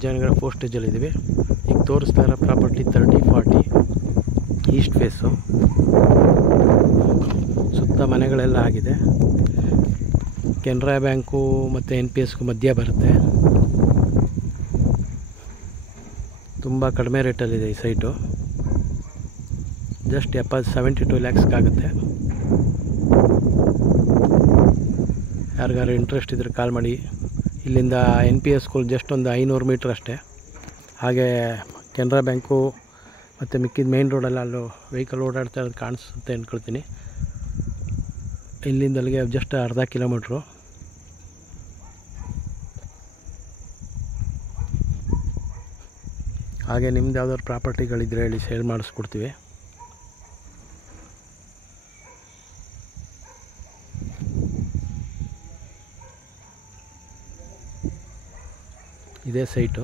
ವಿಜಯನಗರ ಪೋಸ್ಟೇಜಲ್ಲಿದ್ದೀವಿ. ಈಗ ತೋರಿಸ್ತಾ ಇರೋ ಪ್ರಾಪರ್ಟಿ 30-40 ಈಸ್ಟ್ ಫೇಸು. ಸುತ್ತ ಮನೆಗಳೆಲ್ಲ ಆಗಿದೆ. ಕೆನರಾ ಬ್ಯಾಂಕು ಮತ್ತು NPSಗೂ ಮಧ್ಯ ಬರುತ್ತೆ. ತುಂಬ ಕಡಿಮೆ ರೇಟಲ್ಲಿದೆ ಈ ಸೈಟು. ಜಸ್ಟ್ 72 ಲ್ಯಾಕ್ಸ್ಗಾಗುತ್ತೆ. ಯಾರಿಗಾರು ಇಂಟ್ರೆಸ್ಟ್ ಇದ್ದರೆ ಕಾಲ್ ಮಾಡಿ. ಇಲ್ಲಿಂದ NPS ಸ್ಕೂಲ್ ಜಸ್ಟ್ ಒಂದು 500 ಮೀಟ್ರ್ ಅಷ್ಟೇ. ಹಾಗೆ ಕೆನರಾ ಬ್ಯಾಂಕು ಮತ್ತು ಮಿಕ್ಕಿದ ಮೇನ್ ರೋಡಲ್ಲಿ ಅಲ್ಲೂ ವೆಹಿಕಲ್ ಓಡಾಡ್ತಾ ಇರೋದು ಕಾಣಿಸುತ್ತೆ ಅಂದ್ಕೊಳ್ತೀನಿ. ಇಲ್ಲಿಂದ ಅಲ್ಲಿಗೆ ಜಸ್ಟ್ ಅರ್ಧ ಕಿಲೋಮೀಟ್ರು. ಹಾಗೆ ನಿಮ್ದು ಯಾವ್ದಾದ್ರು ಪ್ರಾಪರ್ಟಿಗಳಿದ್ರೆ ಹೇಳಿ, ಸೇಲ್ ಮಾಡಿಸ್ಕೊಡ್ತೀವಿ. ಇದೇ ಸೈಟು.